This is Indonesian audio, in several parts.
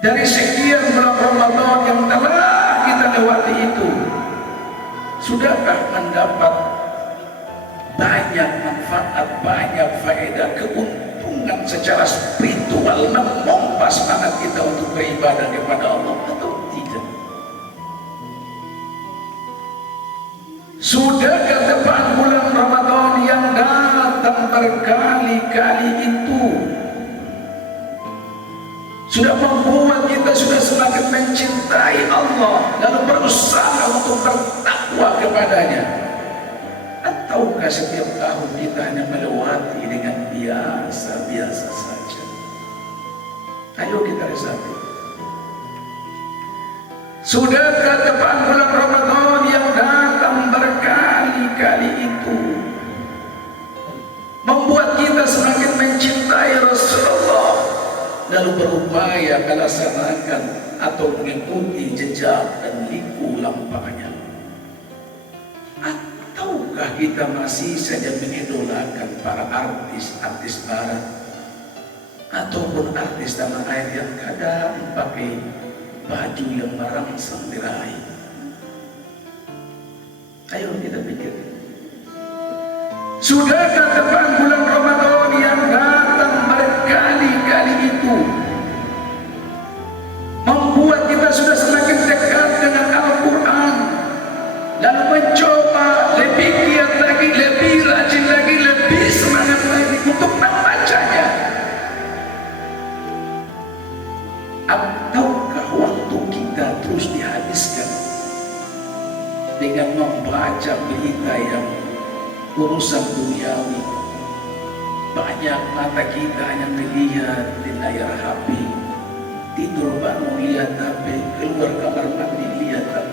dari sekian bulan Ramadan yang telah kita lewati itu, sudahkah mendapat banyak manfaat, banyak faedah, keuntungan secara spiritual, memompa semangat kita untuk beribadah kepada Allah atau tidak? Sudahkah depan bulan Ramadan yang datang berkali-kali itu sudah membuat kita sudah semakin mencintai Allah, lalu berusaha untuk bertakwa kepadanya? Ataukah setiap tahun kita hanya melewati dengan biasa-biasa saja? Ayo kita resapi. Sudahkah depan bulan Ramadan yang datang berkali-kali itu membuat kita semakin mencintai Rasulullah, lalu berupaya melaksanakan atau mengikuti jejak dan liku lampahnya? Ataukah kita masih saja mengidolakan para artis-artis barat ataupun artis tanah air yang kadang pakai baju yang merangsang birahi? Ayo kita pikir. Sudahkah depan bulan Ramadan yang datang berkali-kali itu membuat kita sudah semakin dekat dengan Al-Quran, lalu mencoba lebih giat lagi, lebih rajin lagi, lebih semangat lagi untuk membacanya? Ataukah waktu kita terus dihabiskan dengan membaca berita yang urusan duniawi? Banyak mata kita hanya melihat di layar HP, tidur bangun lihat HP, keluar kamar mandi lihat HP.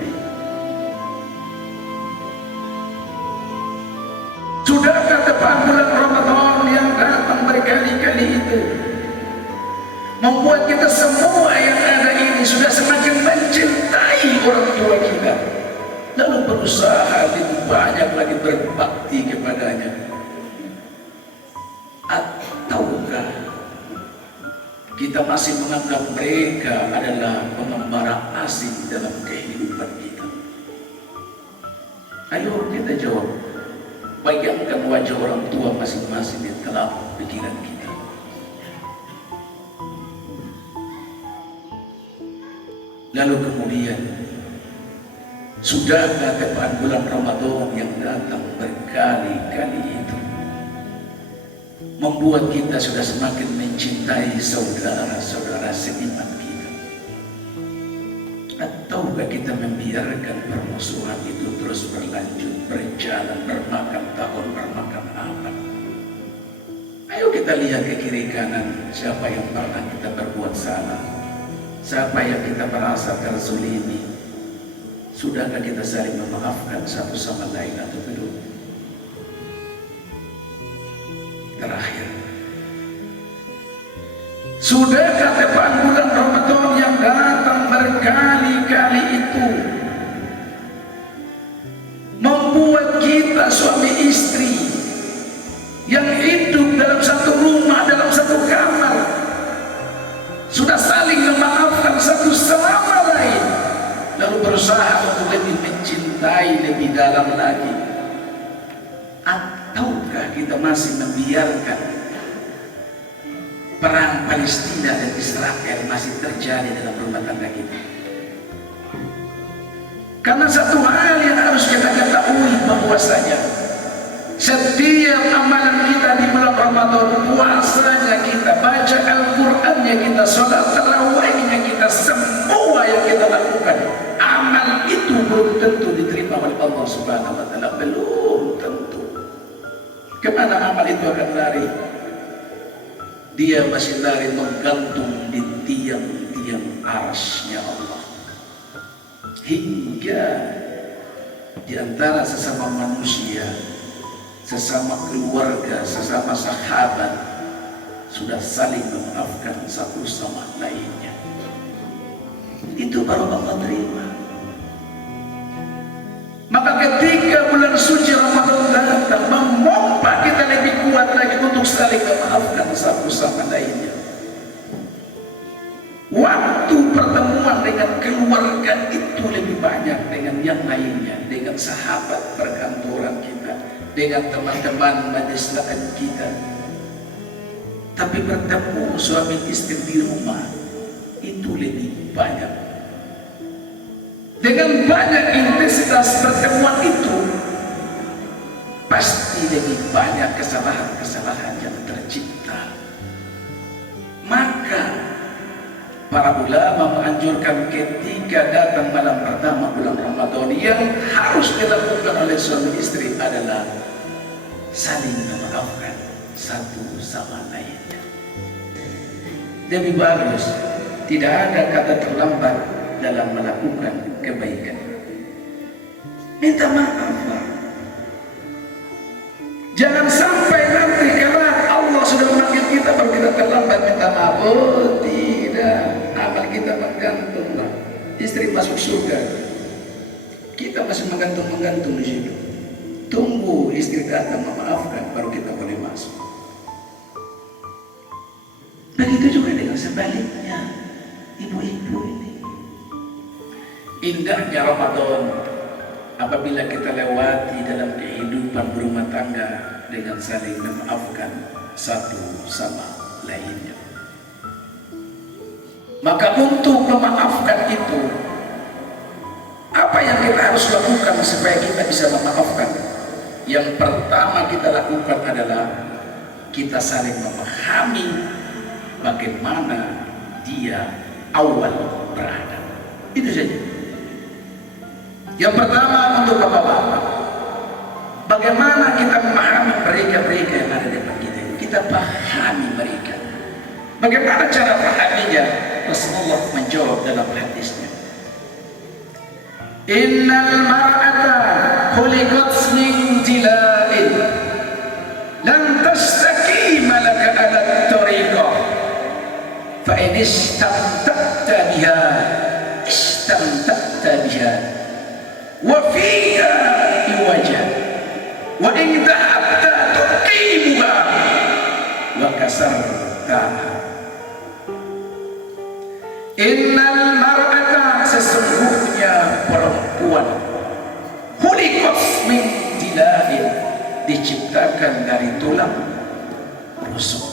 Sudahkah depan bulan Ramadan yang datang berkali-kali itu membuat kita semua yang ada ini sudah semakin mencintai orang tua kita, lalu berusaha lebih banyak lagi berbakti kepadanya? Ataukah kita masih menganggap mereka adalah pengembara asing dalam kehidupan kita? Ayo kita jawab. Bayangkan wajah orang tua masing-masing di dalam pikiran kita. Lalu kemudian, sudahkah depan bulan Ramadan yang datang berkali-kali itu membuat kita sudah semakin mencintai saudara-saudara seiman kita? Ataukah kita membiarkan permusuhan itu terus berlanjut, berjalan, bermakan tahun, bermakan abad? Ayo kita lihat ke kiri kanan, siapa yang pernah kita berbuat salah, siapa yang kita merasa terzolimi. Sudahkah kita saling memaafkan satu sama lain atau belum? Terakhir, sudahkah depan bulan Ramadan yang datang berkali-kali itu membuat kita suami istri yang hidup dalam satu rumah, dalam satu kamar, sudah saling memaafkan satu sama lain, lalu berusaha untuk lebih mencintai lebih dalam lagi? Ataukah kita masih membiarkan perang Palestina dan Israel masih terjadi dalam rumah tangga kita? Karena satu hal yang harus kita ketahui bahwasanya setiap amalan kita di bulan Ramadan, puasanya kita, baca Al-Qur'annya kita, sholat tarawihnya kita, semua yang kita lakukan, amal itu belum tentu diterima oleh Allah Subhanahu wa Ta'ala. Belum tentu. Kemana amal itu akan lari? Dia masih lari menggantung di tiang-tiang arsy-Nya Allah, hingga di antara sesama manusia, sesama keluarga, sesama sahabat sudah saling memaafkan satu sama lainnya. Itu baru Allah terima. Maka ketika bulan suci Ramadan datang, memompa kita lebih kuat lagi untuk saling memaafkan satu sama lainnya. Waktu pertemuan dengan keluarga itu lebih banyak dengan yang lainnya, dengan sahabat perkantoran kita, dengan teman-teman majelis taklim kita. Tapi bertemu suami istri di rumah itu lebih banyak. Dengan banyak intensitas pertemuan itu, pasti lebih banyak kesalahan-kesalahan yang tercipta. Maka para ulama menganjurkan ketika datang malam pertama bulan Ramadan, yang harus dilakukan oleh suami istri adalah saling memaafkan satu sama lainnya. Lebih bagus tidak ada kata terlambat dalam melakukan kebaikan. Minta maaf, Pak. Jangan sampai nanti karena Allah sudah memanggil kita baru kita terlambat minta maaf. Oh tidak, amal kita menggantung lah. Istri masuk surga, kita masih menggantung di situ. Tunggu istri datang memaafkan baru kita boleh masuk. Begitu juga dengan sebaliknya, ibu-ibu ini. Indahnya Ramadan apabila kita lewati dalam kehidupan berumah tangga dengan saling memaafkan satu sama lainnya. Maka untuk memaafkan itu, apa yang kita harus lakukan supaya kita bisa memaafkan? Yang pertama kita lakukan adalah kita saling memahami bagaimana dia awal berada. Itu saja. Yang pertama untuk bapak-bapak, bagaimana kita memahami mereka-mereka yang ada di depan kita. Kita pahami mereka. Bagaimana cara pahaminya? Rasulullah menjawab dalam hadisnya, Innal mar'ata khuliqat min tila'in lan tastaqima laka ala tariqah fa in istamta'ta biha istamta'ta biha wa fiha iwaja wa in dhahabta tuqimuha wa kasartaha. Innal mar'ata, sesungguhnya perempuan, khuliqat min dila'in, diciptakan dari tulang rusuk.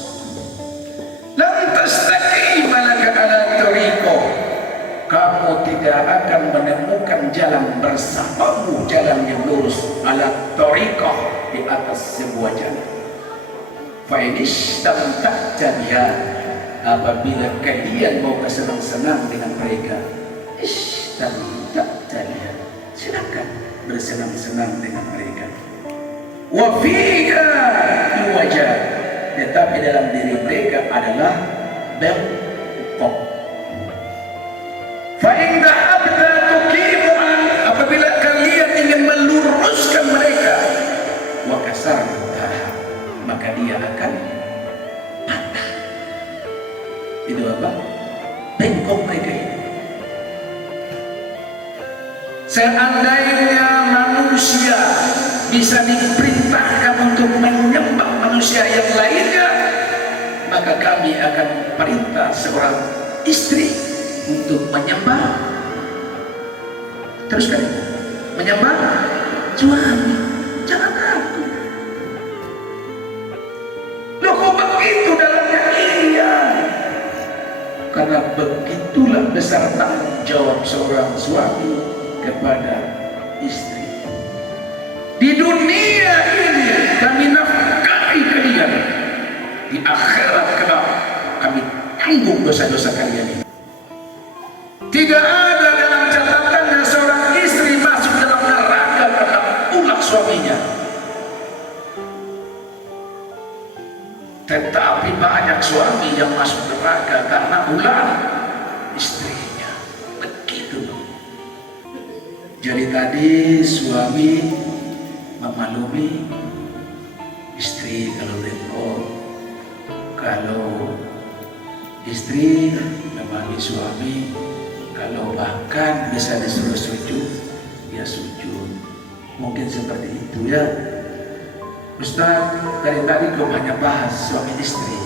Lam tastaqima laka ala tariqah, kamu tidak akan menemukan jalan bersamamu, jalan yang lurus, ala tariqah, di atas sebuah jalan. Fa in istamta'ta biha, apabila kalian mau bersenang-senang dengan mereka, istamta'ta biha, silakan bersenang-senang dengan mereka. Wa fiha iwaja, tetapi dalam diri mereka adalah bengkok. Fa in dhahabta tuqimuha, apabila kalian ingin meluruskan mereka, wa kasartaha, maka dia akan patah. Itu apa? Bengkok mereka ini. Seandainya manusia bisa diperintahkan untuk menyembah manusia yang lainnya, maka kami akan perintah seorang istri untuk menyembah, terus kali menyembah suami. Jangan takut. Loh kok begitu dalamnya? Iya, karena begitulah besar tanggung jawab seorang suami kepada istri. Di dunia ini kami nafkahi kalian, di akhirat kelak kami tanggung dosa-dosa kalian ini. Tidak ada dalam catatannya seorang istri masuk dalam neraka karena ulah suaminya. Tetapi banyak suami yang masuk neraka karena ulah istrinya. Begitu. Jadi tadi suami memaklumi istri kalau repot, kalau istri memahami suami, kalau bahkan bisa disuruh sujud, ya sujud. Mungkin seperti itu ya. Ustaz, dari tadi kau banyak bahas suami istri.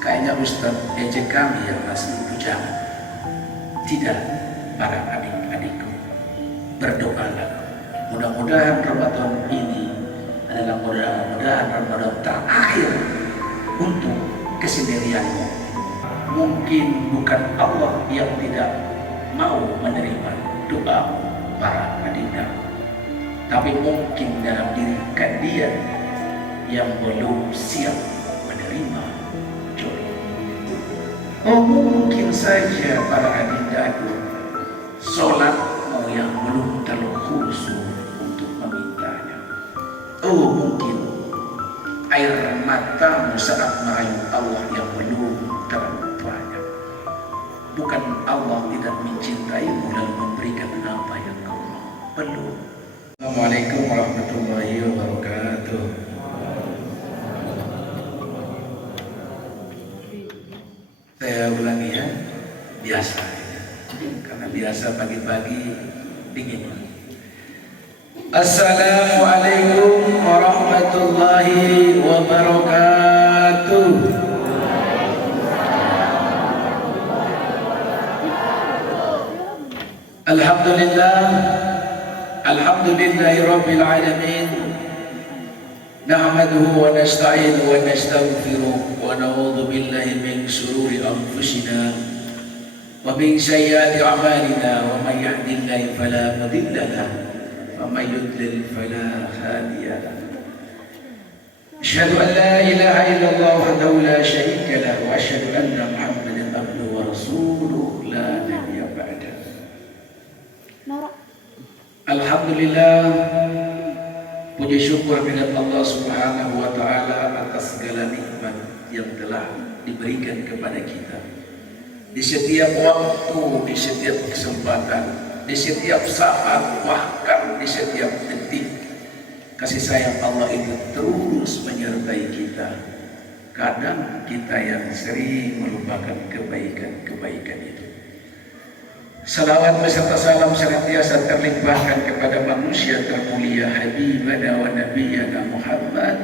Kayaknya Ustaz ejek kami yang masih bujangan. Tidak, para adik-adikku, berdoalah. Mudah-mudahan Ramadan ini adalah mudah-mudahan Ramadan terakhir untuk kesendirianmu. Mungkin bukan Allah yang tidak mau menerima doa para adik-adik, tapi mungkin dalam diri kalian yang belum siap menerima jodoh. Oh, mungkin saja para adik-adikku, sholatmu yang belum terlalu khusyuk untuk memintanya. Oh, mungkin air matamu saat merayu Allah yang belum terlalu banyak. Bukan Allah tidak mencintaimu dan memberikan apa yang kau mau. Belum. Assalamualaikum warahmatullahi wabarakatuh. Saya ulangi ya, biasa, karena biasa pagi-pagi dingin. Assalamualaikum warahmatullahi wabarakatuh. Alhamdulillah, alhamdulillahi rabbil alamin. Nahmaduhu wa nasta'inuhu wa nastaghfiruh wa na'udzu billahi min shururi anfusina wa min sayyiati a'malina, wa may yahdihillahu fala mudilla lahu wa may yudlil fala hadiya lahu. Asyhadu an la ilaha illallah wahdahu la syarika lahu wa asyhadu anna Muhammadan abduhu wa rasuluhu la nabiyya ba'dahu. Alhamdulillah, puji syukur kepada Allah Subhanahu wa taala atas segala nikmat yang telah diberikan kepada kita. Di setiap waktu, di setiap kesempatan, di setiap saat, bahkan di setiap detik, kasih sayang Allah itu terus menyertai kita. Kadang kita yang sering melupakan kebaikan-kebaikan itu. Salawat beserta salam senantiasa terlimpahkan kepada manusia termulia Habibana wa Nabiyana Muhammad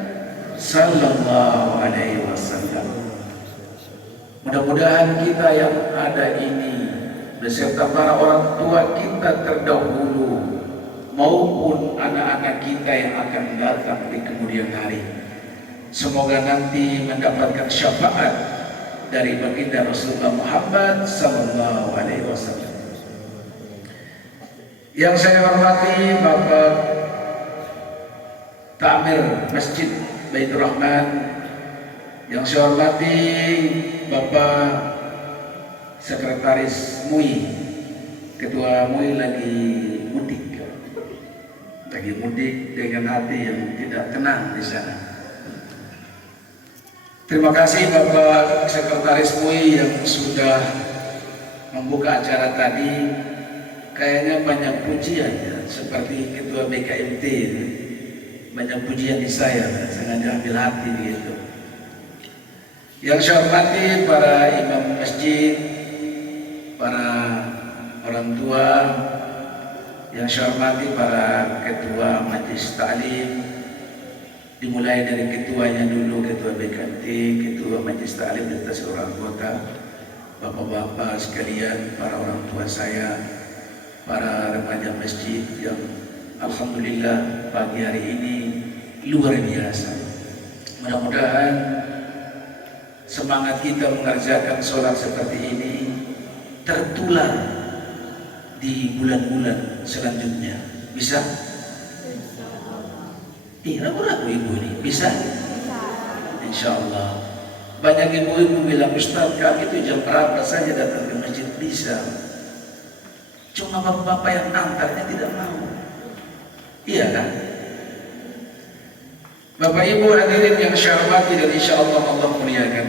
sallallahu alaihi wasallam. Mudah-mudahan kita yang ada ini beserta para orang tua kita terdahulu maupun anak-anak kita yang akan datang di kemudian hari, semoga nanti mendapatkan syafaat dari baginda Rasulullah Muhammad sallallahu alaihi wasallam. Yang saya hormati Bapak Ta'mir Masjid Baitur Rahman, yang saya hormati Bapak Sekretaris MUI, Ketua MUI lagi mudik dengan hati yang tidak tenang di sana. Terima kasih Bapak Sekretaris MUI yang sudah membuka acara tadi. Kayaknya banyak pujian ya, seperti Ketua BKMT, banyak pujian di saya sengaja ambil hati begitu. Yang saya hormati para imam masjid, para orang tua, yang saya hormati para ketua majelis taklim, dimulai dari ketuanya dulu, ketua BKMT, ketua majelis taklim dan seluruh anggota, bapak-bapak sekalian, para orang tua saya, para remaja masjid yang alhamdulillah pagi hari ini luar biasa. Mudah-mudahan semangat kita mengerjakan sholat seperti ini tertular di bulan-bulan selanjutnya. Bisa? Ragu-ragu ibu ini bisa? Insya Allah. Banyak ibu-ibu bilang, Ustaz kami itu jam berapa saja datang ke masjid. Bisa. Cuma bapak-bapak yang antarnya tidak mau. Iya kan? Bapak ibu hadirin yang saya hormati dan insya Allah Allah muliakan.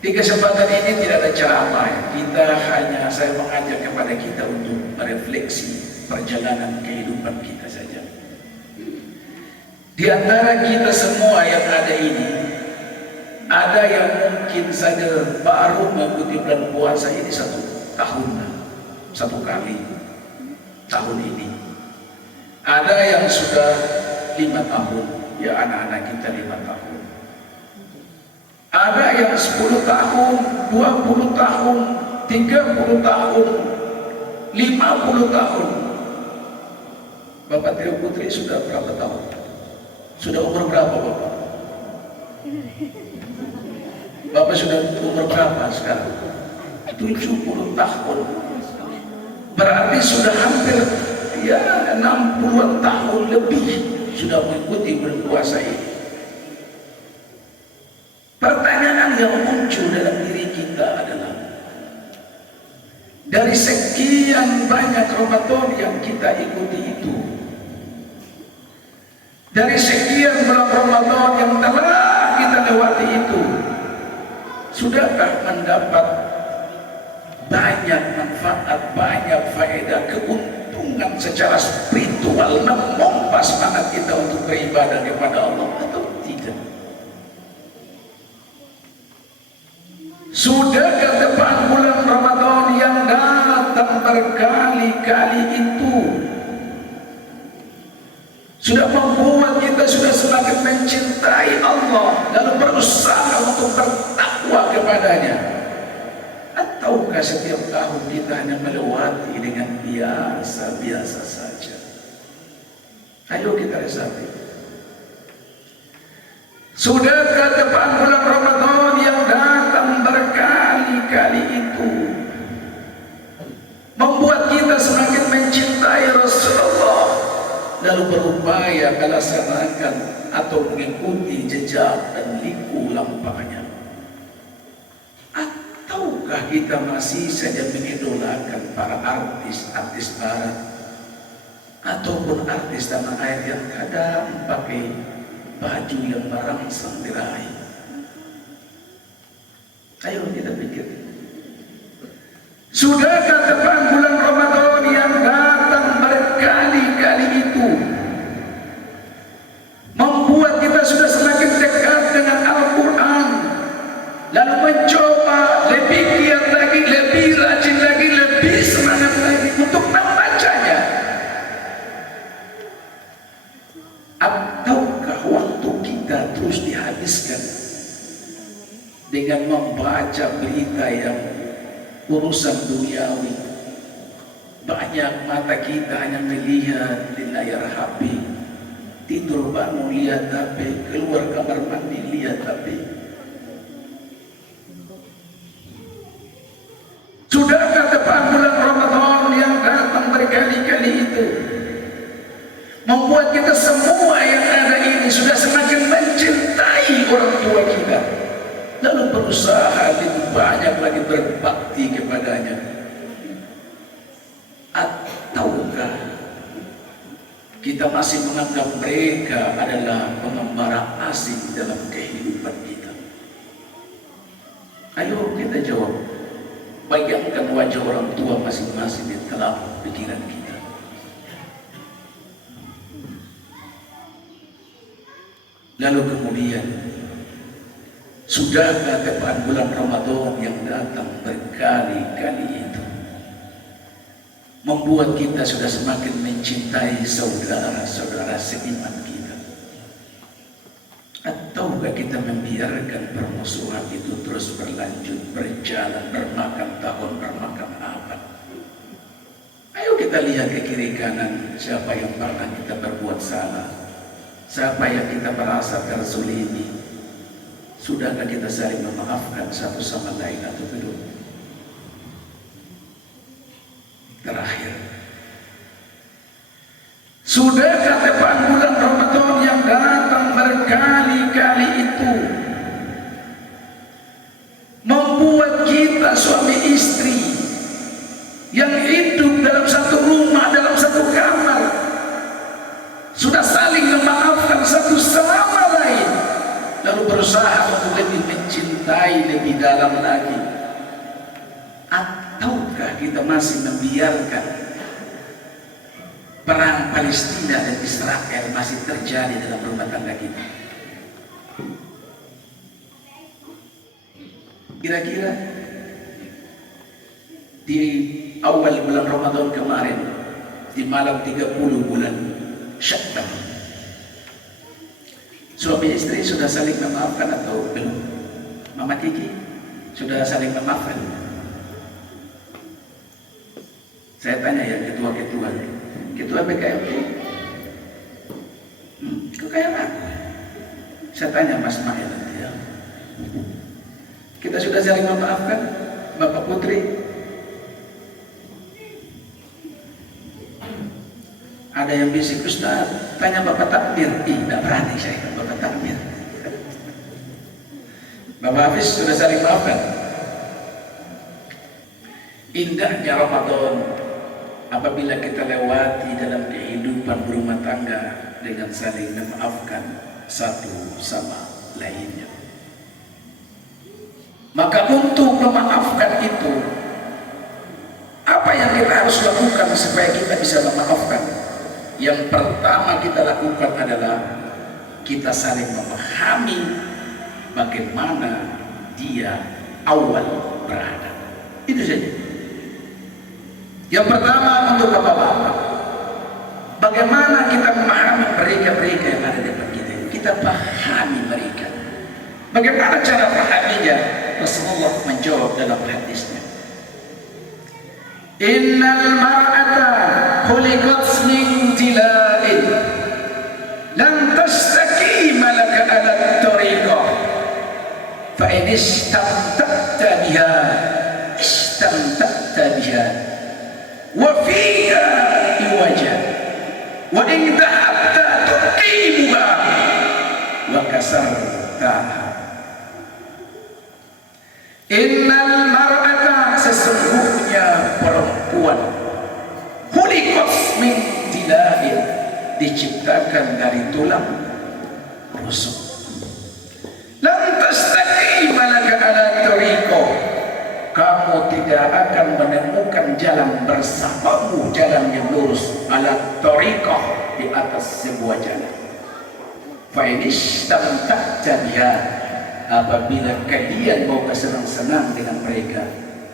Di kesempatan ini tidak ada ceramah. Saya mengajak kepada kita untuk merefleksi perjalanan kehidupan kita saja. Di antara kita semua yang ada ini, ada yang mungkin saja baru mengikuti bulan puasa ini satu kali tahun ini. Ada yang sudah 5 tahun, ya anak-anak kita 5 tahun. Ada yang 10 tahun, 20 tahun, 30 30 tahun, 50 tahun. Bapak Trio Putri sudah berapa tahun? Sudah umur berapa Bapak? Bapak sudah umur berapa sekarang? 70 tahun. Berarti sudah hampir ya 60 tahun lebih sudah mengikuti berpuasa ini. Pertanyaan yang muncul dalam diri kita adalah, dari sekian banyak Ramadan yang kita ikuti itu, dari sekian bulan Ramadan yang telah kita lewati itu, sudahkah mendapat banyak manfaat, banyak faedah, keuntungan secara spiritual, memompa semangat kita untuk beribadah kepada Allah atau tidak? Sudahkah depan bulan Ramadan yang datang berkali-kali itu sudah membuat kita sudah semakin mencintai Allah, lalu berusaha untuk bertakwa kepadanya? Ataukah setiap tahun kita hanya melewati dengan biasa-biasa saja? Ayo kita resapi. Sudahkah depan bulan Ramadan yang datang berkali-kali itu membuat kita semakin mencintai Rasulullah, lalu berupaya melaksanakan atau mengikuti jejak dan liku lampahnya? Ataukah kita masih saja mengidolakan para artis-artis barat ataupun artis tanah air yang kadang pakai baju yang merangsang birahi? Ayo kita pikir. Sudahkah depan bulan Ramadan yang datang berkali-kali itu membuat kita sudah semakin dekat dengan Al-Quran, lalu mencoba lebih giat lagi, lebih rajin lagi, lebih semangat lagi untuk membacanya? Ataukah waktu kita terus dihabiskan dengan membaca berita yang urusan duniawi? Banyak mata kita hanya melihat di layar HP, tidur bangun lihat HP, keluar kamar mandi lihat HP. Sudahkah depan bulan Ramadan yang datang berkali-kali itu membuat kita semua yang ada ini sudah semakin mencintai orang tua kita, lalu berusaha lebih banyak lagi berbakti kepadanya? Ataukah kita masih menganggap mereka adalah pengembara asing dalam kehidupan kita? Ayo kita jawab. Bayangkan wajah orang tua masing-masing di dalam pikiran kita. Lalu kemudian, sudahkah tepat bulan Ramadan yang datang berkali-kali itu membuat kita sudah semakin mencintai saudara-saudara seiman kita? Ataukah kita membiarkan permusuhan itu terus berlanjut, berjalan, bermakan tahun, bermakan abad? Ayo kita lihat ke kiri kanan, siapa yang pernah kita berbuat salah, siapa yang kita merasa terzolimi. Sudahkah kita saling memaafkan satu sama lain atau belum? Terakhir, sudahkah depan bulan Ramadan yang datang berkali-kali itu membuat kita suami istri yang hidup dalam satu rumah, dalam satu kamar, sudah saling memaafkan satu sama lain, lalu berusaha untuk lebih mencintai lebih dalam lagi? Ataukah kita masih membiarkan perang Palestina dan Israel masih terjadi dalam rumah tangga kita? Kira-kira di awal bulan Ramadan kemarin, di malam 30 bulan Syawal, suami istri sudah saling memaafkan atau belum? Mama Kiki sudah saling memaafkan? Saya tanya yang ketua-ketua, ketua BKMP, kok kayak aku? Saya tanya Mas Mail, ya. Kita sudah saling memaafkan, Bapak Putri. Ada yang bisik, Ustaz, tanya Bapak Takmir. Tidak berani saya, Bapak Takmir. Bapak Hafiz sudah saling maafkan. Indahnya Ramadan apabila kita lewati dalam kehidupan berumah tangga dengan saling memaafkan satu sama lainnya. Maka untuk memaafkan itu, apa yang kita harus lakukan supaya kita bisa memaafkan? Yang pertama kita lakukan adalah kita saling memahami bagaimana dia awal berada. Itu saja. Yang pertama untuk bapak-bapak, bagaimana kita memahami mereka-mereka yang ada di depan kita. Kita pahami mereka. Bagaimana cara pahaminya? Rasulullah menjawab dalam hadisnya, Innal mar'ata khuliqat min tila'in lan tastaqima laka ala tariqah fa in istamta'ta biha istamta'ta biha wa fiha iwaja wa in dhahabta tuqimuha wa kasartaha. Innal mar'ata, sesungguhnya perempuan, khuliqat min tila'in, diciptakan dari tulang rusuk. Lan tastaqima laka ala tariqah, kamu tidak akan menemukan jalan bersamamu, jalan yang lurus, ala tariqah, di atas sebuah jalan. Fa in istamta'ta biha, apabila kalian mau bersenang-senang dengan mereka,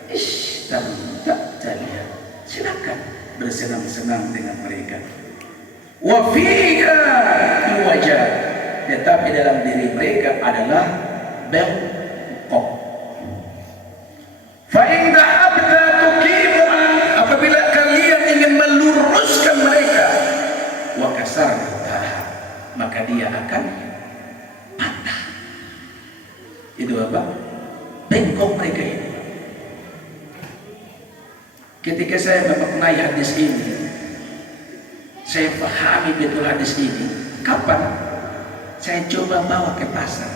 istamta'ta biha, silakan bersenang-senang dengan mereka. Wa fiha iwaja, tetapi dalam diri mereka adalah bengkok. Fa in dhahabta tuqimuha, apabila kalian ingin meluruskan mereka, wa kasartaha, maka dia akan patah. Itu apa? Bengkok mereka ini. Ketika saya memaknai hadis ini, saya pahami betul hadis ini. Kapan? Saya coba bawa ke pasar.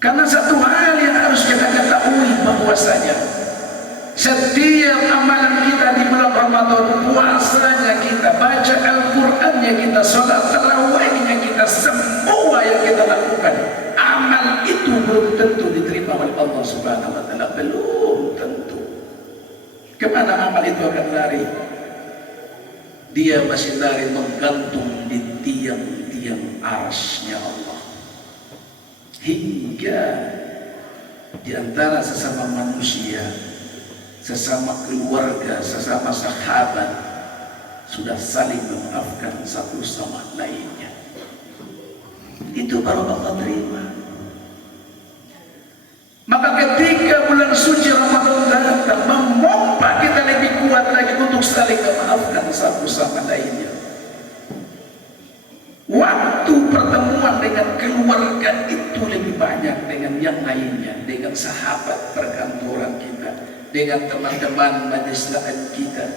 Karena satu hal yang harus kita ketahui bahwasanya setiap amalan kita di bulan Ramadan, puasanya kita, baca Al-Qur'annya kita, sholat tarawihnya kita, semua yang kita lakukan, amal itu belum tentu diterima oleh Allah Subhanahu wa taala, belum tentu. Kemana amal itu akan lari? Dia masih lari menggantung di tiang-tiang arsy-Nya Allah. Hingga di antara sesama manusia, sesama keluarga, sesama sahabat sudah saling memaafkan satu sama lainnya. Itu baru Allah terima. Maka ketika bulan suci Ramadan datang, memompa kita lebih kuat lagi untuk saling memaafkan satu sama lainnya. Waktu pertemuan dengan keluarga itu lebih banyak dengan yang lainnya, dengan sahabat perkantoran kita, dengan teman-teman majelis lain kita.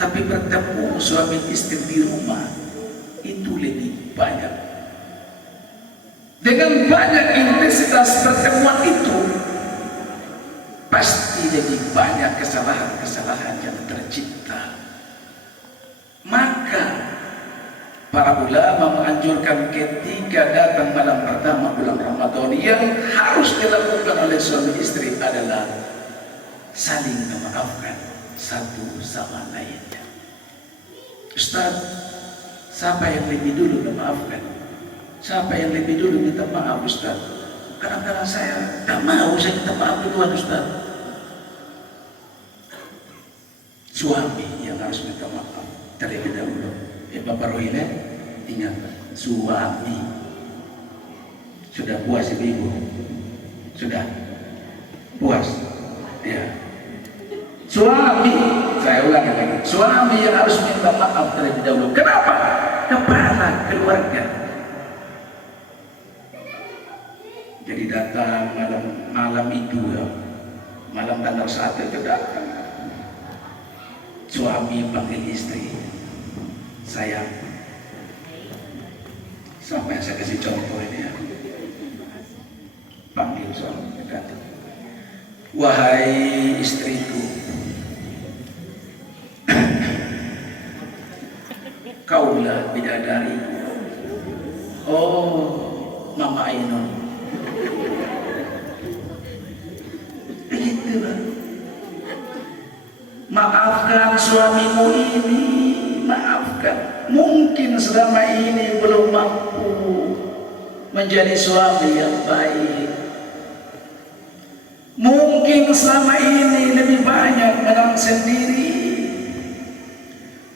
Tapi bertemu suami istri di rumah itu lebih banyak. Dengan banyak intensitas pertemuan itu, pasti lebih banyak kesalahan-kesalahan yang tercipta. Maka para ulama menganjurkan ketika datang malam pertama bulan Ramadan, yang harus dilakukan oleh suami istri adalah saling memaafkan satu sama lainnya. Ustaz, siapa yang lebih dulu memaafkan? Siapa yang lebih dulu minta maaf, Ustaz? Kadang-kadang saya tak mau, saya minta maaf duluan, Ustaz. Suami yang harus minta maaf terlebih dahulu. Bapak Rohine, ingat, suami. Sudah puas ibu? Sudah puas? Ya. Suami, saya ulangi lagi, suami yang harus minta maaf terlebih dahulu. Kenapa? Kepala keluarga. Jadi datang malam itu ya, malam tanggal 1 itu datang. Suami panggil istri, sayang. Sampai saya kasih contoh ini ya. Panggil suami berkata, wahai istriku, kaulah bidadariku. Oh, Mama Ainun. Begitu lah. Maafkan suamimu ini, maafkan. Mungkin selama ini belum mampu menjadi suami yang baik. Mungkin selama ini lebih banyak menang sendiri.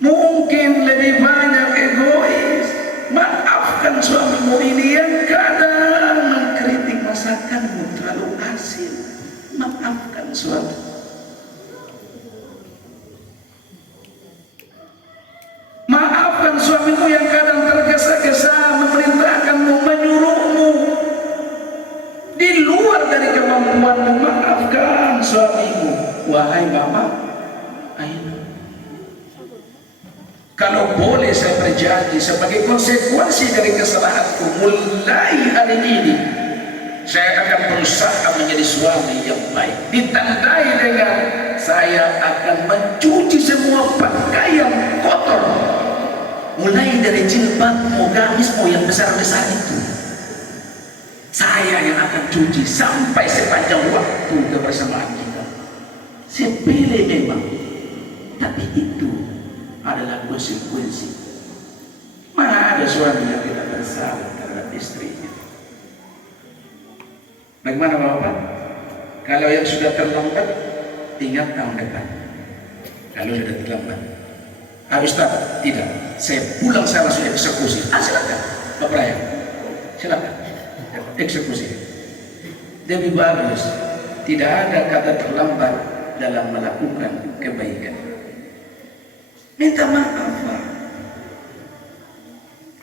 Mungkin lebih banyak egois. Maafkan suamimu ini yang kadang mengkritik masakanmu terlalu asin. Maafkan suami. Maafkan suamimu yang kadang tergesa-gesa memerintahkanmu, menyuruhmu di luar dari kemampuanmu. Maafkan suamimu, wahai Mama Ainun. Kalau boleh saya berjanji sebagai konsekuensi dari kesalahanku, mulai hari ini saya akan berusaha menjadi suami yang baik. Ditandai dengan saya akan mencuci semua pakaian kotor, mulai dari jilbabmu, gamismu yang besar-besar itu. Saya yang akan cuci sampai sepanjang waktu kebersamaan kita. Sepele memang, tapi itu adalah konsekuensi. Mana ada suami yang tidak bersalah terhadap istrinya? Bagaimana Bapak? Kalau yang sudah terlambat, ingat tahun depan. Kalau sudah terlambat, Ustaz, tidak, saya pulang, saya langsung eksekusi. Silakan Bapak Raya, silakan eksekusi. Lebih bagus, tidak ada kata terlambat dalam melakukan kebaikan. Minta maaf, Pak.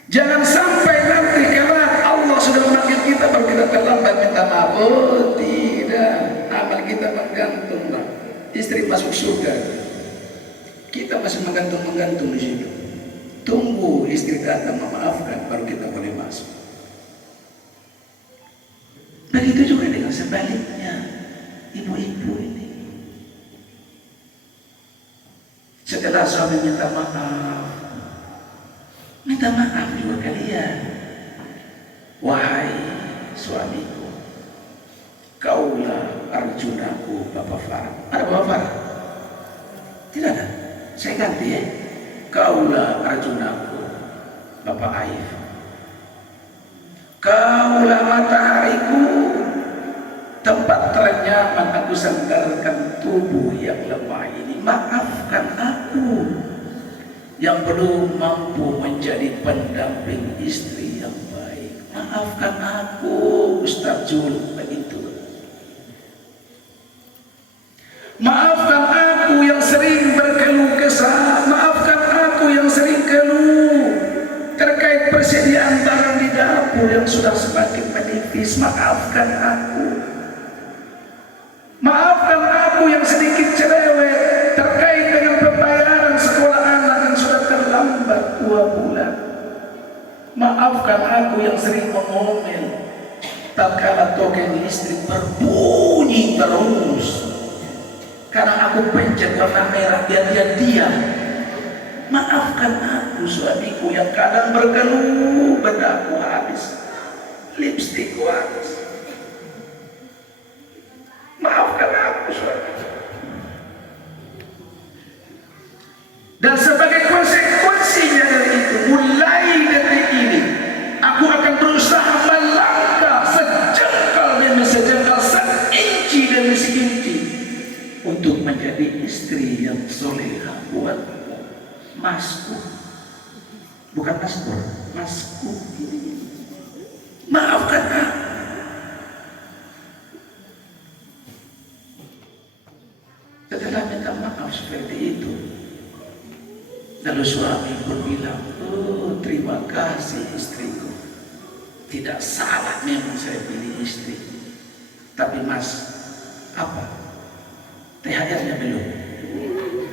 Jangan sampai nanti karena Allah sudah memanggil kita baru kita terlambat minta maaf. Oh tidak, amal kita menggantung, Pak. Istri masuk surga, kita masih menggantung di situ. Tunggu istri datang memaafkan baru kita boleh masuk. Begitu juga dengan sebaliknya ibu-ibu ini. Setelah suami minta maaf juga kalian. Wahai suamiku, kaulah Arjunaku, Bapak Farah. Ada Bapak Farah? Tidak ada. Saya ganti ya. Kaulah Arjunaku, Bapak Aif. Kaulah matahariku, tempat ternyaman aku sandarkan tubuh yang lemah ini. Maafkan aku yang belum mampu menjadi pendamping istri yang baik. Maafkan aku, Ustaz Jul, begitu. Maafkan aku yang sering berkeluh kesah. Maafkan aku yang sering keluh terkait persediaan barang di dapur yang sudah semakin menipis. Maafkan aku. Maafkan aku yang sedikit cerewet terkait dengan pembayaran sekolah anak yang sudah terlambat 2 bulan. Maafkan aku yang sering mengomel tatkala token listrik berbunyi terus karena aku pencet warna merah biar dia diam. Maafkan aku suamiku yang kadang berkeluh, bedakku habis, lipstikku habis. Maafkan aku suami. Dan sebagai konsekuensinya dari itu, mulai dari ini aku akan berusaha melangkah sejengkal demi sejengkal, seinci demi seinci untuk menjadi istri yang solehah buat masku. Bukan masku, masku. Maafkan aku. Setelah minta maaf, seperti itu. Lalu suami pun bilang, oh terima kasih istriku. Tidak salah memang saya pilih istri. Tapi mas, apa? THR-nya belum.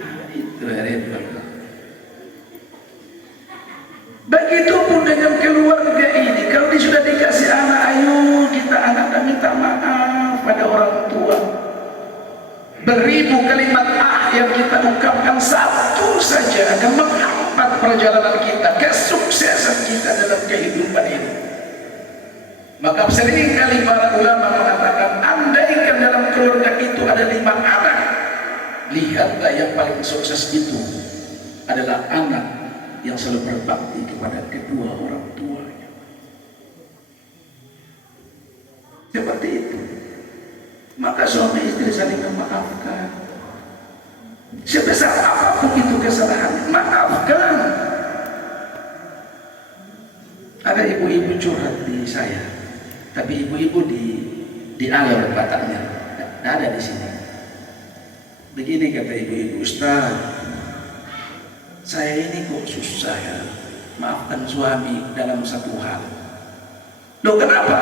Nah, itu repot. Begitupun dengan keluarga ini. Kalau dia sudah dikasih anak, ayo kita anak minta maaf pada orang tua. Beribu kalimat yang kita ungkapkan, satu saja akan menghambat perjalanan kita, kesuksesan kita dalam kehidupan ini. Maka sering kali para ulama mengatakan, andaikan dalam keluarga itu ada 5 anak, lihatlah yang paling sukses itu adalah anak yang selalu berbakti kepada kedua orang tuanya. Seperti itu. Maka suami istri saling memaafkan. Sebesar apapun itu kesalahan, maafkan. Ada ibu-ibu curhat di saya, tapi ibu-ibu di Alor Bataknya, tidak ada di sini. Begini kata ibu-ibu, Ustaz, saya ini kok susah ya maafkan suami dalam satu hal. Loh kenapa?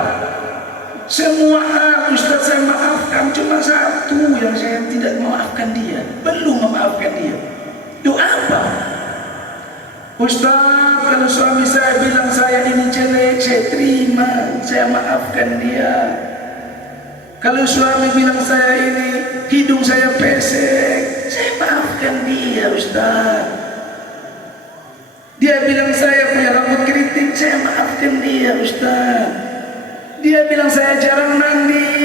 Semua hal Ustaz saya maafkan, cuma satu yang saya tidak memaafkan dia, belum memaafkan dia. Loh apa? Ustaz, kalau suami saya bilang saya ini jelek, saya terima, saya maafkan dia. Kalau suami bilang saya ini hidung saya pesek, saya maafkan dia Ustaz. Dia bilang saya punya rambut keriting, saya maafkan dia Ustaz. Dia bilang saya jarang mandi,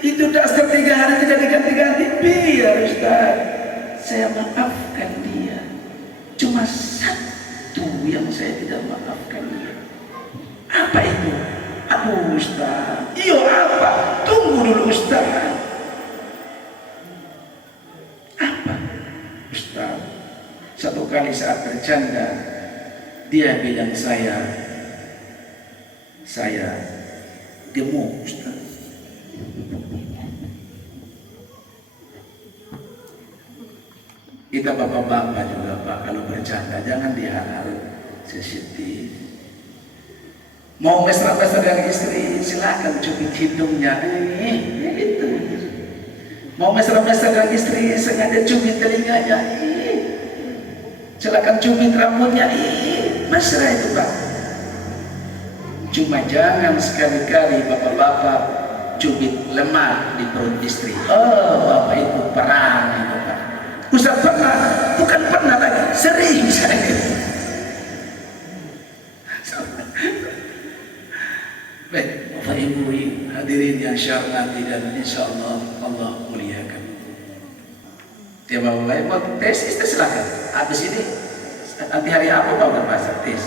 itu daster 3 hari tidak diganti-ganti, biar Ustaz, saya maafkan dia. Cuma satu yang saya tidak maafkan dia. Apa itu? Aduh Ustaz, iyo apa? Tunggu dulu Ustaz. Apa? Ustaz, satu kali saat bercanda, dia bilang saya gemuk Ustaz. Kita bapak-bapak juga Pak, kalau bercanda jangan dihal-hal sensitif. Mau mesra-mesra dengan istri, silakan cubit hidungnya, itu. Mau mesra-mesra dengan istri, sengaja cubit telinganya, silakan cubit rambutnya, mesra itu Pak. Cuma jangan sekali-kali bapak-bapak cubit lemak di perut istri. Oh, bapak itu perang itu Pak. Ustaz pernah, bukan pernah lagi, sering saya. Baik, Bapak Ibu hadirin yang syarmati dan insya Allah Allah muliakan. Ya Bapak Ibu, tes silakan. Habis ini nanti hari apa Bapak masak tes.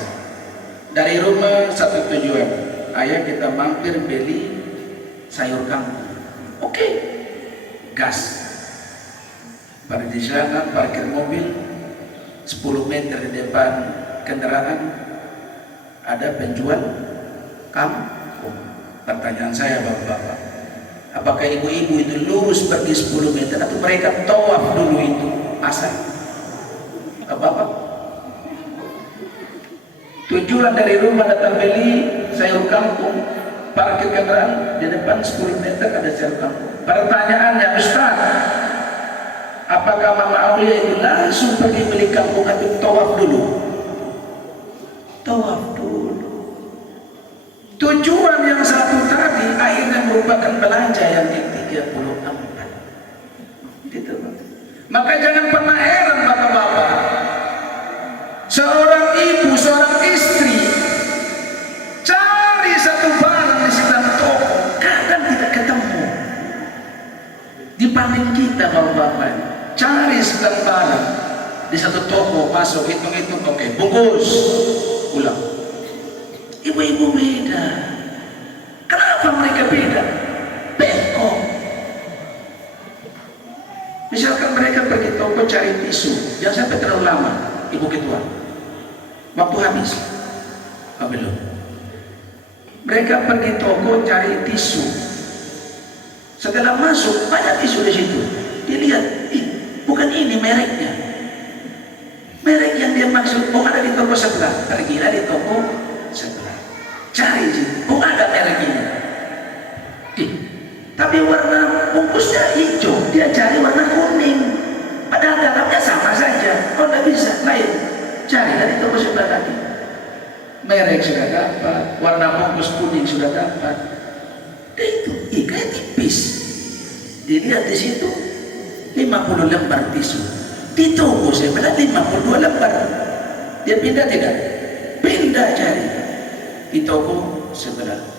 Dari rumah satu tujuan, ayah kita mampir beli sayur kangkung. Oke, gas. Pada di sana parkir mobil 10 meter di depan kendaraan ada penjual kangkung. Pertanyaan saya Bapak-bapak, apakah ibu-ibu itu lurus pergi 10 meter atau mereka tawaf dulu itu asal? Bapak? Tujuan dari rumah datang beli sayur kangkung, parkir kendaraan di depan 10 meter ada sayur kangkung. Pertanyaannya, Ustaz, apakah Mama Aulia itu langsung pergi beli kangkung atau tawaf dulu? Tawaf dulu. Tujuan yang satu tadi akhirnya merupakan belanja yang ke-34. Gitu, Pak. Maka jangan pernah heran Bapak-bapak. Seorang ibu, seorang istri cari satu barang di sekitar toko, kadang tidak ketemu. Dibanding kita Bapak-bapak, cari sekitar barang di satu toko, masuk, hitung-hitung, oke, bungkus, pulang. Ibu-ibu beda. Kenapa mereka beda? Beko. Misalkan mereka pergi toko cari tisu, jangan sampai terlalu lama, Ibu Ketua. Waktu habis, belum. Mereka pergi toko cari tisu. Setelah masuk banyak tisu di situ. Dia lihat, bukan maksud, oh ada di toko sebelah, pergilah di toko sebelah, cari sih, oh ada merek ini. Tapi warna bungkusnya hijau, dia cari warna kuning, padahal dalamnya sama saja. Oh tidak bisa, lain, carilah di toko sebelah lagi. Merek sudah dapat, warna bungkus kuning sudah dapat. Dan itu ikannya tipis. Dilihat di situ 50 lembar tisu. Di toko sebelah 52 lembar. Dia pindah tidak? Pindah cari. Di toko sebelah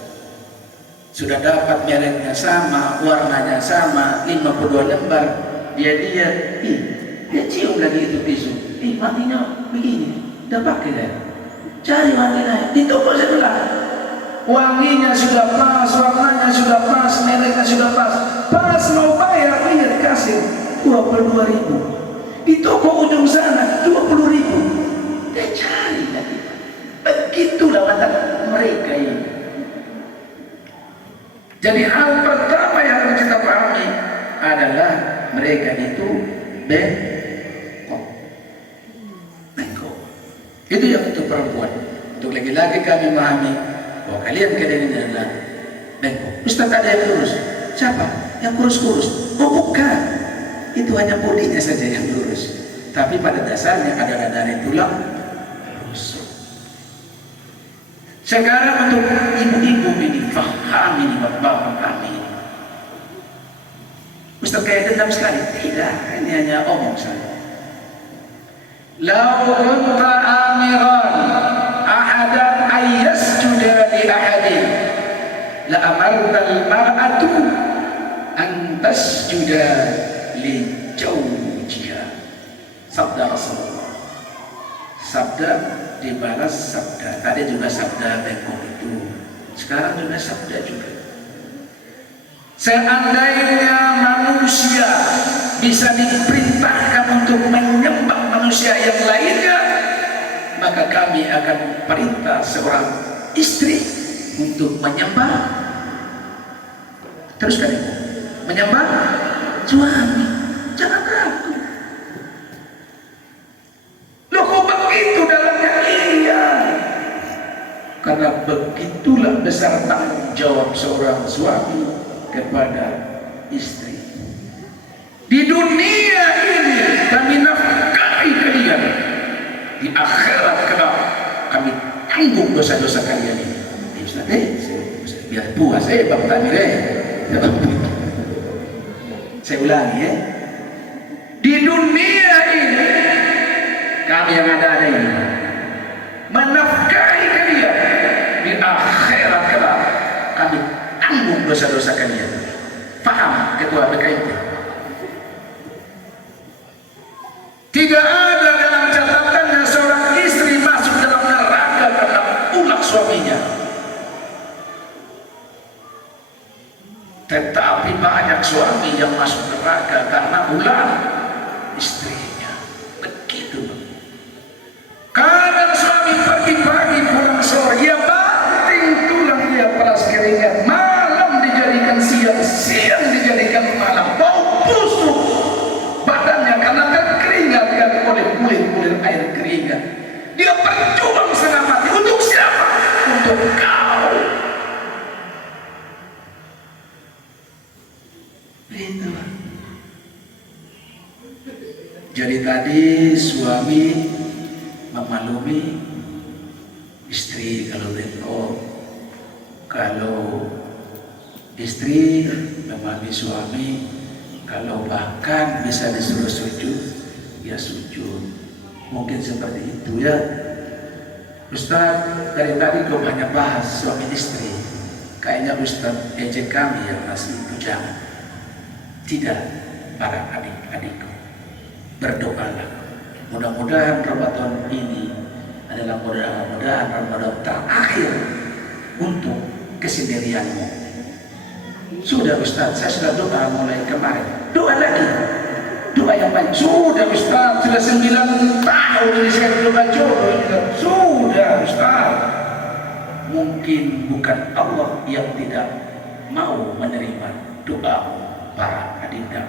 sudah dapat mereknya sama, warnanya sama, 52 lembar. Dia lihat, dia cium lagi itu tisu. Wanginya begini, udah pakai kan? Cari wangi lain di toko sebelah. Wanginya sudah pas, warnanya sudah pas, mereknya sudah pas. Pas mau bayar, dia dikasih 22.000. Di toko ujung sana 20.000. Dia cari lagi. Begitulah watak mereka ini. Jadi hal pertama yang harus kita pahami adalah mereka itu bengkok. Itu yang untuk perempuan. Untuk laki-laki kami memahami bahwa kalian adalah bengkok. Ustaz, ada yang lurus. Siapa? Yang kurus-kurus. Oh bukan. Itu hanya bodinya saja yang lurus. Tapi pada dasarnya adalah dari tulang rusuk. Sekarang untuk ibu-ibu ini, faham ini, bapak kami ini. Ustaz kayak dendam sekali. Tidak, ini hanya omong saja. Lau kunta amiran ahadan ayyasjuda li ahadin la amartal mar'atu an tasjuda li zawjiha. Sabda Rasulullah. Sabda dibalas sabda. Tadi juga sabda bengkok itu, sekarang juga sabda juga. Seandainya manusia bisa diperintahkan untuk menyembah manusia yang lainnya, maka kami akan perintah seorang istri untuk menyembah, teruskan ibu, menyembah suami. Jangan ragu. Loh kok begitu dalamnya? Iya, karena begitulah besar tanggung jawab seorang suami kepada istri. Di dunia ini kami nafkahi kalian, di akhirat kelak kami tanggung dosa-dosa kalian ini. Ustaz, biar puas, Bapak Tamir, saya ulangi ya. Di dunia ini kami yang ada ini menafkahi kalian, di akhirat kelak kami tanggung dosa-dosa kalian. Paham ketua BKIP? Tidak ada dalam catatannya seorang istri masuk dalam neraka karena ulah suaminya. Tetapi banyak suami yang masuk neraka karena ulah istrinya. Begitu. Kadang suami pagi-pagi pulang sore, dia banting tulang, dia peras keringat. Malam dijadikan siang, siang dijadikan malam. Bau busuk badannya karena terkeringatkan oleh bulir-bulir air keringat. Dia berjuang setengah mati. Untuk siapa? Untuk kau. Itulah. Jadi tadi suami memaklumi istri kalau bengkok, kalau istri memaklumi suami kalau bahkan bisa disuruh sujud, ya sujud. Mungkin seperti itu ya. Ustaz, dari tadi kau banyak bahas suami istri. Kayaknya Ustaz ejek kami yang masih bujangan. Tidak, para adik-adikku, berdoalah. Mudah-mudahan Ramadan ini adalah mudah-mudahan Ramadan terakhir untuk kesendirianmu. Sudah Ustaz, saya sudah doa mulai kemarin. Doa lagi, doa yang baik. Sudah Ustaz, sudah 9 tahun ini saya doa jodoh. Sudah Ustaz. Mungkin bukan Allah yang tidak mau menerima doa para adinda,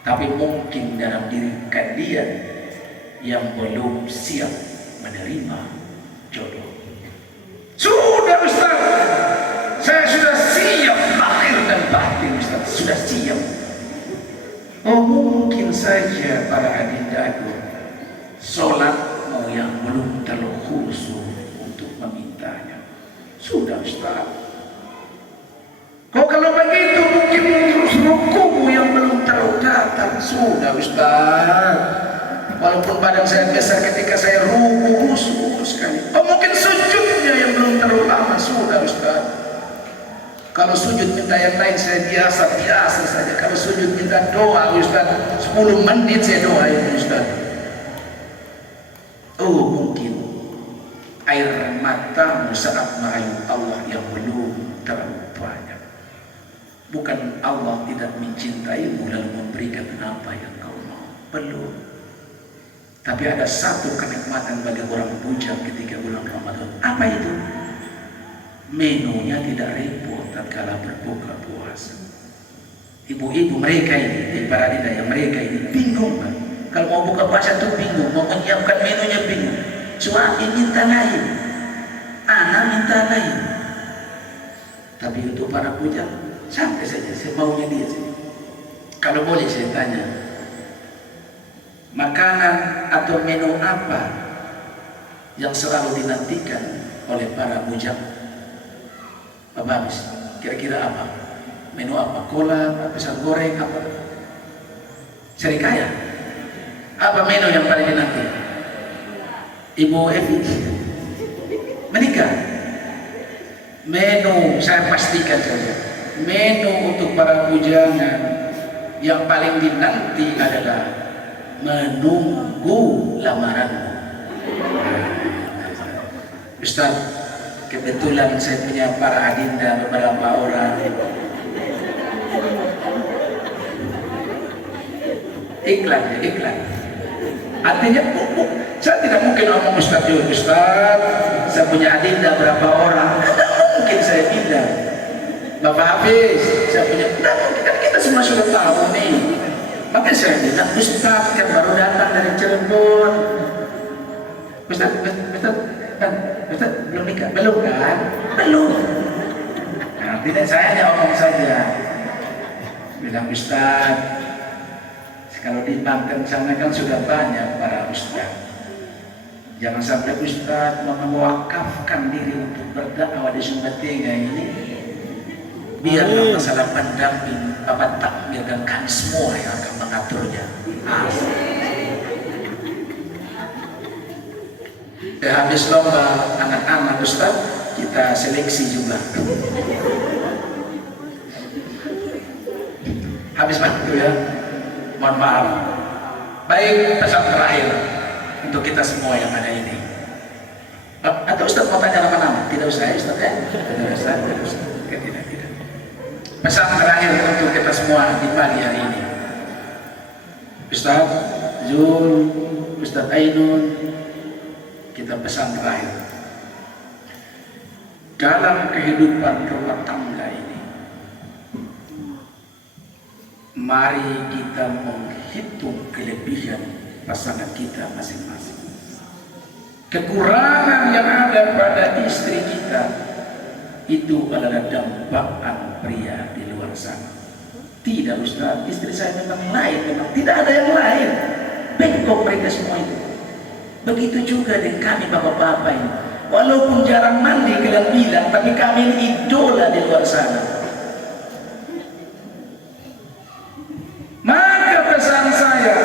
tapi mungkin dalam diri kalian yang belum siap menerima jodoh. Sudah Ustaz, saya sudah siap lahir dan batin Ustaz, sudah siap. Oh mungkin saja para adindaku sholat mau yang belum terlalu khusyuk untuk memintanya. Sudah Ustaz. Kalau begitu mungkin terus rukumu yang belum terlalu datang. Sudah Ustaz. Walaupun badan saya besar ketika saya ruku khusyuk sekali. Oh mungkin sujudnya yang belum terlalu lama. Sudah Ustaz. Kalau sujud minta yang lain saya biasa saja. Kalau sujud minta doa Ustaz 10 menit saya doa itu Ustaz. Oh mungkin air matamu saat merayu Allah yang belum terlalu banyak. Bukan Allah tidak mencintaimu lalu memberikan apa yang kau mau. Belum. Tapi ada satu kenikmatan bagi orang bujang ketika bulan Ramadan. Apa itu? Menunya tidak repot tatkala berbuka puasa. Ibu-ibu mereka ini, di Paradina yang mereka ini bingung kan? Kalau mau buka puasa tuh bingung, mau menyiapkan menunya bingung. Suami minta lain, anak minta lain. Tapi untuk para bujang, sampai saja semaunya dia sih. Kalau boleh saya tanya, makanan atau menu apa yang selalu dinantikan oleh para bujang? Apa habis? Kira-kira apa? Menu apa? Kolak, pisang goreng, apa? Serikaya. Apa menu yang paling dinanti? Ibu Evi menikah. Menu, saya pastikan saja, menu untuk para bujangan yang paling dinanti adalah menunggu lamaranmu. Ustaz, kebetulan saya punya para adinda beberapa orang. Iklan. Artinya saya tidak mungkin ngomong Ustaz, saya punya adinda berapa orang. Tidak mungkin saya pindah. Bapak Hafiz, saya punya. Tidak mungkin, kan kita semua sudah tahu nih. Makanya saya bilang, Ustaz yang baru datang dari Cirebon. Ustaz belum nikah? Belum kan? Belum. Nah, tidak, saya hanya omong saja. Bilang Ustaz, kalau di Banten sana kan sudah banyak para Ustaz. Jangan sampai Ustaz mewakafkan diri untuk berdakwah di Sumba Tiga ini. Biarlah masalah pendamping Bapak Takmir dan kami semua yang akan mengaturnya. Habis lomba anak-anak Ustaz, kita seleksi juga. Habis waktu ya, mohon maaf. Baik, pesan terakhir untuk kita semua yang ada ini. Atau Ustaz mau tanya nama-nama? Tidak usah ya Ustaz ya? Tidak usah. Tidak. Pesan terakhir untuk kita semua di pagi hari ini. Ustaz Zul, Ustaz Ainun, kita pesan terakhir. Dalam kehidupan rumah tangga ini, mari kita menghitung kelebihan pasangan kita masing-masing. Kekurangan yang ada pada istri kita itu adalah dambaan pria di luar sana. Tidak Ustaz, istri saya memang lain, memang tidak ada yang lain. Bengkok mereka semua itu. Begitu juga dengan kami bapak-bapak ini. Walaupun jarang mandi kalian bilang, tapi kami ini idola di luar sana. Maka pesan saya,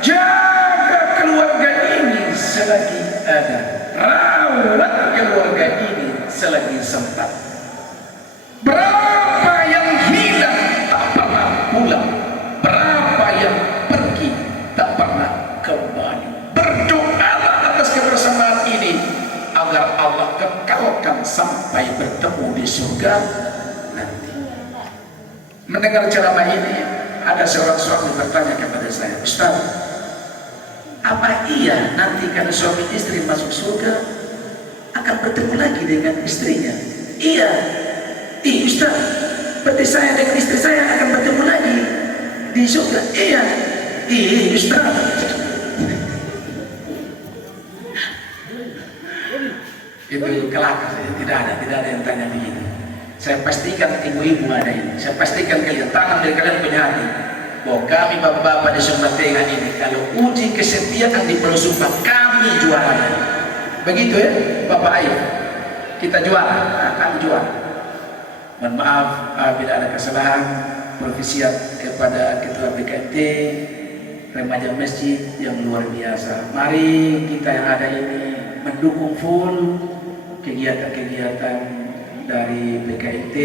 jaga keluarga ini selagi ada, rawat keluarga ini selagi sempat. Berapa yang hilang tak pernah pulang, berapa yang pergi tak pernah kembali. Berdoalah atas kebersamaan ini agar Allah kekalkan sampai bertemu di surga nanti. Mendengar ceramah ini, ada seorang suami bertanya kepada saya, Ustaz, apa iya nanti kalau suami istri masuk surga akan bertemu lagi dengan istrinya? Iya. Ustaz, berarti saya dengan istri saya akan bertemu lagi di surga? Iya. Ustaz, kelakar saja. Tidak ada yang tanya begitu. Saya pastikan ibu-ibu ada ini. Saya pastikan kalian tangan dari kalian punya hati bahwa kami bapak-bapak di Sumba Tengah ini kalau uji kesetiaan di Pulau Sumba kami juara. Begitu ya Bapak Ayah, kita juara, kami juara. Mohon maaf bila ada kesalahan. Profisiat kepada Ketua BKT remaja masjid yang luar biasa. Mari kita yang ada ini mendukung full kegiatan-kegiatan dari BKT.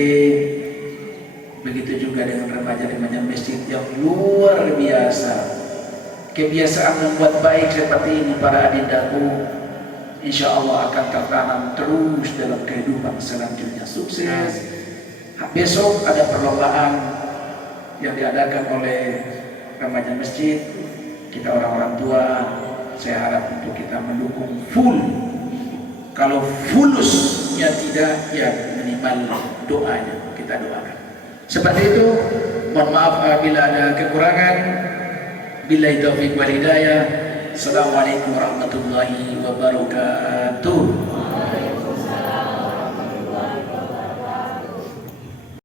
Begitu juga dengan remaja-remaja masjid yang luar biasa. Kebiasaan membuat baik seperti ini para adindaku, insya Allah akan tertanam terus dalam kehidupan selanjutnya. Sukses. Besok ada perlombaan yang diadakan oleh remaja masjid. Kita orang-orang tua, saya harap untuk kita mendukung full. Kalau fulusnya tidak, ya minimal doanya kita doakan. Seperti itu. Mohon maaf bila ada kekurangan. Billahi taufiq wal hidayah. Assalamualaikum warahmatullahi wabarakatuh.